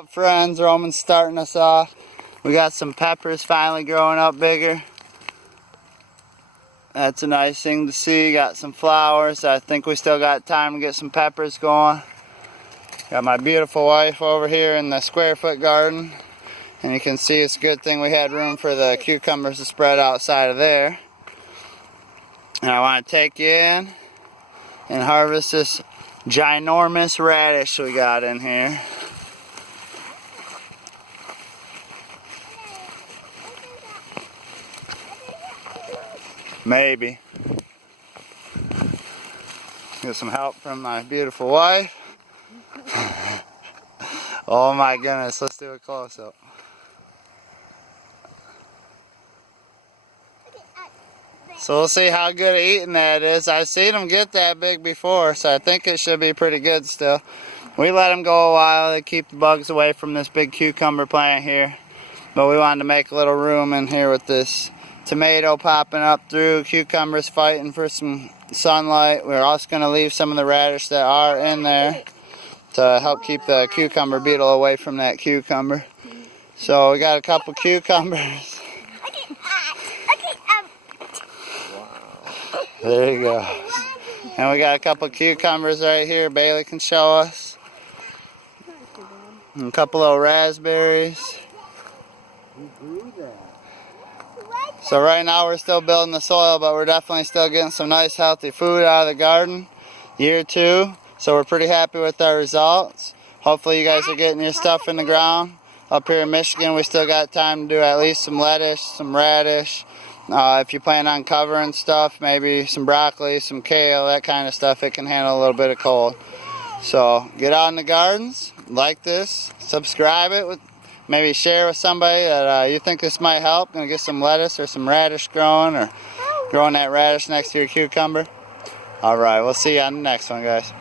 up, friends? Roman's starting us off. We got some peppers finally growing up bigger. That's a nice thing to see. Got some flowers. I think we still got time to get some peppers going. Got my beautiful wife over here in the square foot garden. And you can see it's a good thing we had room for the cucumbers to spread outside of there. And I want to take you in and harvest this ginormous radish we got in here. Maybe. Get some help from my beautiful wife. Oh my goodness, let's do a close-up. So we'll see how good at eating that is. I've seen them get that big before, so I think it should be pretty good still. We let them go a while to keep the bugs away from this big cucumber plant here. But we wanted to make a little room in here with this tomato popping up through, cucumbers fighting for some sunlight. We're also going to leave some of the radish that are in there to help keep the cucumber beetle away from that cucumber. So we got a couple cucumbers. There you go. And we got a couple cucumbers right here Bailey can show us. And a couple of raspberries. So right now we're still building the soil, but we're definitely still getting some nice healthy food out of the garden. Year 2. So we're pretty happy with our results. Hopefully you guys are getting your stuff in the ground. Up here in Michigan we still got time to do at least some lettuce, some radish. If you plan on covering stuff, maybe some broccoli, some kale, that kind of stuff, it can handle a little bit of cold. So get out in the gardens, like this, subscribe it, maybe share with somebody that you think this might help. Gonna get some lettuce or some radish growing, or growing that radish next to your cucumber. Alright, we'll see you on the next one, guys.